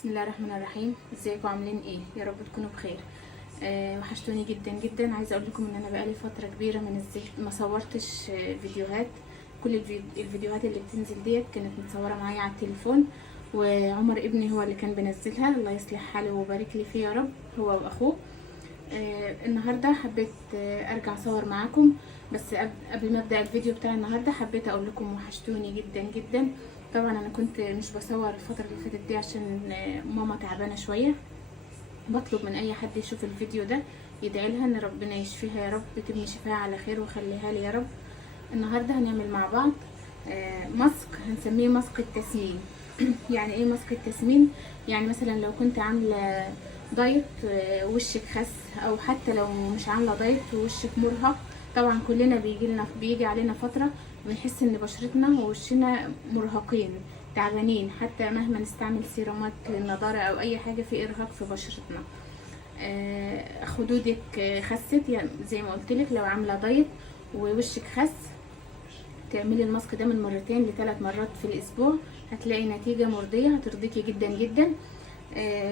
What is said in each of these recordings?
بسم الله الرحمن الرحيم. ازيكم عاملين ايه؟ يا رب تكونوا بخير. وحشتوني جدا جدا. عايزه اقول لكم ان انا بقالي فتره كبيره ما صورتش فيديوهات. كل الفيديوهات اللي بتنزل ديت كانت متصوره معايا على التليفون، وعمر ابني هو اللي كان بينزلها. الله يصلح حاله ويبارك لي فيه يا رب، هو واخوه. النهارده حبيت ارجع اصور معاكم، بس قبل ما ابدا الفيديو بتاع النهارده حبيت اقول لكم وحشتوني جدا جدا. طبعا انا كنت مش بصور الفتره اللي فاتت دي عشان ماما تعبانه شويه. بطلب من اي حد يشوف الفيديو ده يدعي لها ان ربنا يشفيها يا رب، تبني شفاها على خير وخليها لي يا رب. النهارده هنعمل مع بعض ماسك هنسميه ماسك التسمين. يعني ايه ماسك التسمين؟ يعني مثلا لو كنت عامله دايت وشك خس، او حتى لو مش عامله دايت ووشك مرهق. طبعا كلنا بيجي علينا فتره بنحس ان بشرتنا ووشنا مرهقين تعبانين، حتى مهما نستعمل سيرامات للنضاره او اي حاجه في ارهاق في بشرتنا. خدودك خست، يعني زي ما قلت لك لو عامله دايت ووشك خس تعملي الماسك ده من 2 ل3 مرات في الاسبوع، هتلاقي نتيجه مرضيه هترضيكي جدا جدا.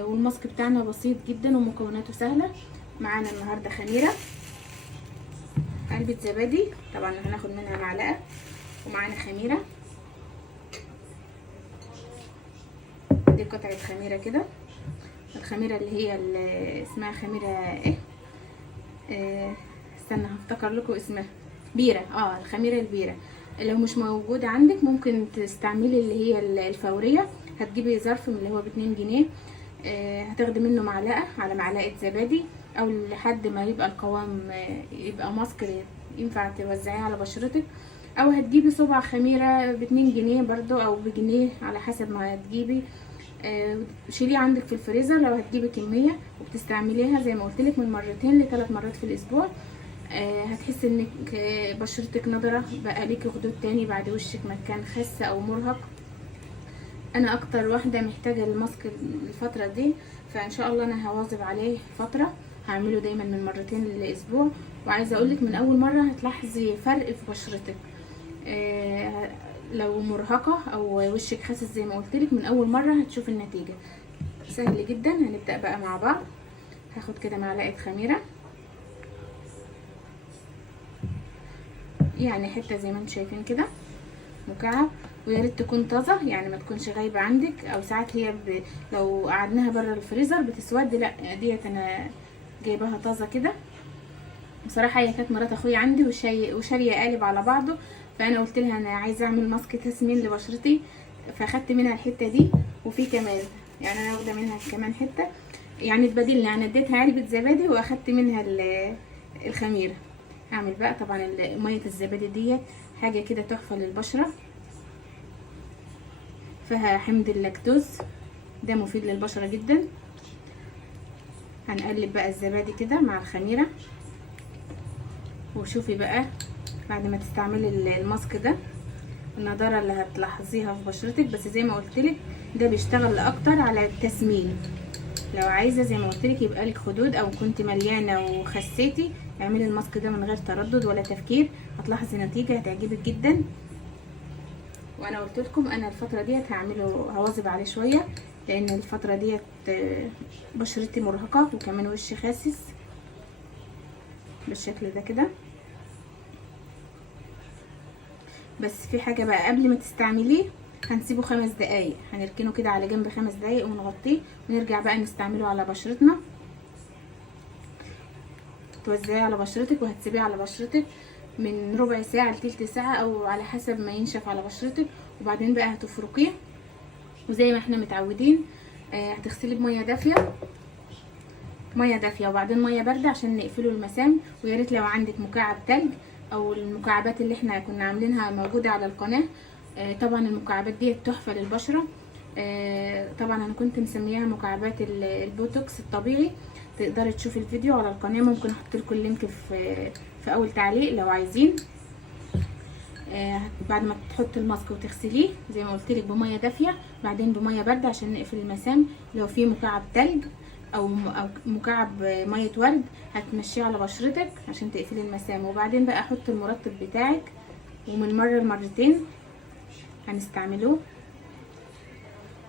والماسك بتاعنا بسيط جدا ومكوناته سهله. معانا النهارده خميره، علبه زبادي طبعا هناخد منها معلقه، ومعانا خميره. دي قطعه خميره كده، الخميره اللي هي اللي اسمها خميره استنى هفتكر لكم اسمها، بيره. الخميره البيره. لو مش موجوده عندك ممكن تستعملي اللي هي الفوريه. هتجيبي ظرف من اللي هو ب2 جنيه، هتاخدي منه معلقه على معلقه زبادي، او لحد ما يبقى القوام يبقى ماسك ينفع توزعيه على بشرتك. او هتجيبي صبع خميره ب2 جنيه برضو او بجنيه على حسب ما هتجيبي. شيليه عندك في الفريزر لو هتجيبي كميه، وبتستعمليها زي ما قلت لك من 2 ل3 مرات في الاسبوع. هتحسي انك بشرتك نضره، بقى ليكي خدود تاني بعد وشك ما كان خس او مرهق. انا اكتر واحده محتاجه الماسك الفتره دي، فان شاء الله انا هواظب عليه فتره، هعمله دايما من 2 للاسبوع. وعايزه اقولك من اول مره هتلاحظي فرق في بشرتك. لو مرهقه او وشك خاسس زي ما قلتلك من اول مره هتشوف النتيجه. سهل جدا. هنبدا بقى مع بعض. هاخد كده معلقه خميره، يعني حته زي ما انتم شايفين كده مكعب، ويا ريت تكون طازه، يعني ما تكونش غايبه عندك. او ساعات هي لو قعدناها بره الفريزر بتسود، لا ديت انا جايباها طازه كده. بصراحه هي كانت مرات اخويا عندي وشاريه قالب على بعضه، فانا قلت لها انا عايزه اعمل ماسك تسمين لبشرتي، فاخدت منها الحته دي. وفي كمان يعني انا واخده منها كمان حته، يعني تبادلنا. انا اديتها علبه زبادي واخدت منها الخميره. هعمل بقى طبعا ميه الزبادي ديت حاجه كده تحفه للبشره، فيها حمض اللاكتوز، ده مفيد للبشره جدا. هنقلب بقى الزبادي كده مع الخميره. وشوفي بقى بعد ما تستعملي الماسك ده النضاره اللي هتلاحظيها في بشرتك. بس زي ما قلتلك ده بيشتغل اكتر على التسمين. لو عايزه زي ما قلتلك يبقى لك خدود او كنت مليانه وخسيتي، اعملي الماسك ده من غير تردد ولا تفكير، هتلاحظي نتيجه هتعجبك جدا. وانا قلت لكم انا الفتره ديت هواظب عليه شويه، لان الفتره ديت بشرتي مرهقه وكمان وشي خاسس بالشكل ده كده. بس في حاجه بقى قبل ما تستعمليه، هنسيبه 5 دقايق، هنركنه كده على جنب 5 دقايق ونغطيه، ونرجع بقى نستعمله على بشرتنا. توزعيه على بشرتك وهتسيبيه على بشرتك من ربع ساعه لتلت ساعه، او على حسب ما ينشف على بشرتك. وبعدين بقى هتفركيه، وزي ما احنا متعودين هتغسلي بميه دافيه، وبعدين ميه بارده عشان نقفله المسام. ويا ريت لو عندك مكعب تلج او المكعبات اللي احنا كنا عاملينها موجوده على القناه. طبعا المكعبات دي تحفه للبشره. طبعا انا كنت مسمياها مكعبات البوتوكس الطبيعي. تقدري تشوفي الفيديو على القناه، ممكن احط لكم اللينك في اول تعليق لو عايزين. بعد ما تحطي الماسك وتغسليه زي ما قلت لك بميه دافيه، بعدين بميه بارده عشان نقفل المسام. لو في مكعب تلج او مكعب ميه ورد هتمشيه على بشرتك عشان تقفلي المسام. وبعدين بقى احط المرطب بتاعك، ومن مره لمرتين هنستعملوه.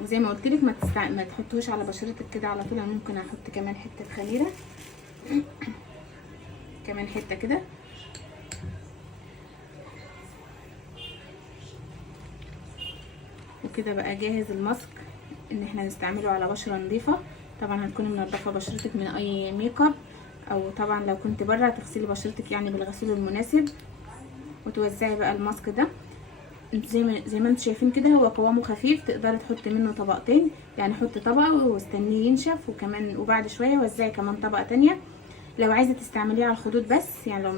وزي ما قلت لك ما تحطوش على بشرتك كده على طول. انا ممكن احط كمان حته خميره كمان حته كده. وكده بقى جاهز الماسك ان احنا نستعمله على بشره نظيفه. طبعا هتكوني منضفه بشرتك من اي ميك اب، او طبعا لو كنت بره تغسلي بشرتك يعني بالغسيل المناسب. وتوزعي بقى الماسك ده زي ما انتم شايفين كده. هو قوامه خفيف، تقدري تحطي منه طبقتين، يعني حطي طبقه واستنيه ينشف، وبعد شويه وزعي كمان طبقه تانية. لو عايزه تستعمليه على الخدود بس، يعني لو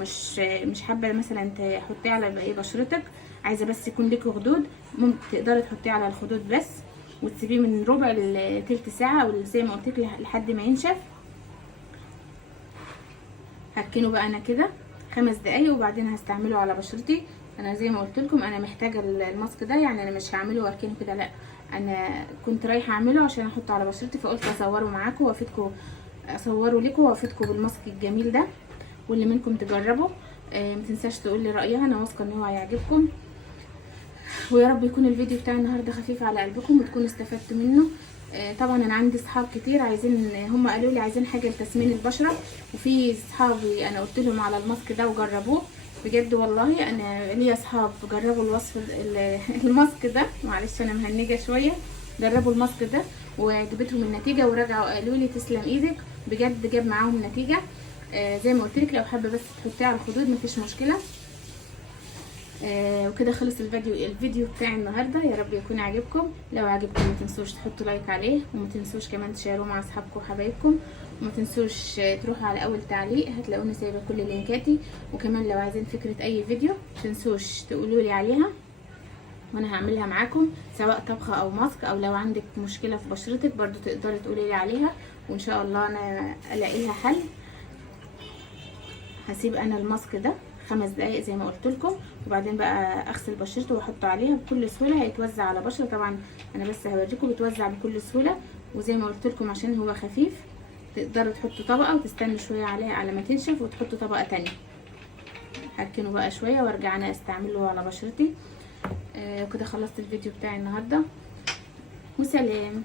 مش حابه مثلا تحطيه على باقي بشرتك، عايزه بس يكون ليكي خدود، ممكن تقدري تحطيه على الخدود بس، وتسيبيه من ربع لتلت ساعه، او زي ما قلت لك لحد ما ينشف. هركنه بقى انا كده 5 دقايق، وبعدين هستعمله على بشرتي. انا زي ما قلت لكم انا محتاجه الماسك ده، يعني انا مش هعمله واركنه كده، لا انا كنت رايحه اعمله عشان احطه على بشرتي، فقلت اصوره معاكم وافيدكم، اصوره لكم وافيدكم بالماسك الجميل ده. واللي منكم تجربه ما تنساش تقول لي رايها، انا واثقه ان هو هيعجبكم. ويا رب يكون الفيديو بتاع النهارده خفيف على قلبكم وتكونوا استفدتوا منه. طبعا انا عندي صحاب كتير عايزين، هم قالوا لي عايزين حاجه لتسمين البشره، وفي صحابي انا قلت لهم على الماسك ده وجربوه بجد والله. انا ليا صحاب جربوا الماسك ده، معلش انا مهنجه شويه، جربوا الماسك ده وعجبتهم النتيجه ورجعوا قالوا لي تسلم ايدك، بجد جاب معاهم نتيجه. زي ما قلت لك لو حابه بس تحطيه على الخدود مفيش مشكله. وكده خلص الفيديو بتاعي النهارده، يا رب يكون عجبكم. لو عجبكم ما تنسوش تحطوا لايك عليه، وما تنسوش كمان تشيروه مع اصحابكم وحبايبكم، وما تنسوش تروحوا على اول تعليق هتلاقوني سايبه كل لينكاتي. وكمان لو عايزين فكره اي فيديو ما تنسوش تقولوا لي عليها وانا هعملها معاكم، سواء طبخه او ماسك، او لو عندك مشكله في بشرتك برضو تقدري تقولي لي عليها، وان شاء الله انا الاقي لها حل. هسيب انا الماسك ده 5 دقايق زي ما قلت لكم، وبعدين بقى اغسل بشرته واحطه عليها بكل سهوله، هيتوزع على بشره. طبعا انا بس هوريكم بيتوزع بكل سهوله، وزي ما قلت لكم عشان هو خفيف تقدروا تحطوا طبقه وتستنوا شويه عليها على ما تنشف وتحطوا طبقه تانية. هركنه بقى شويه وارجع انا استعمله على بشرتي. وكده خلصت الفيديو بتاعي النهارده، وسلام.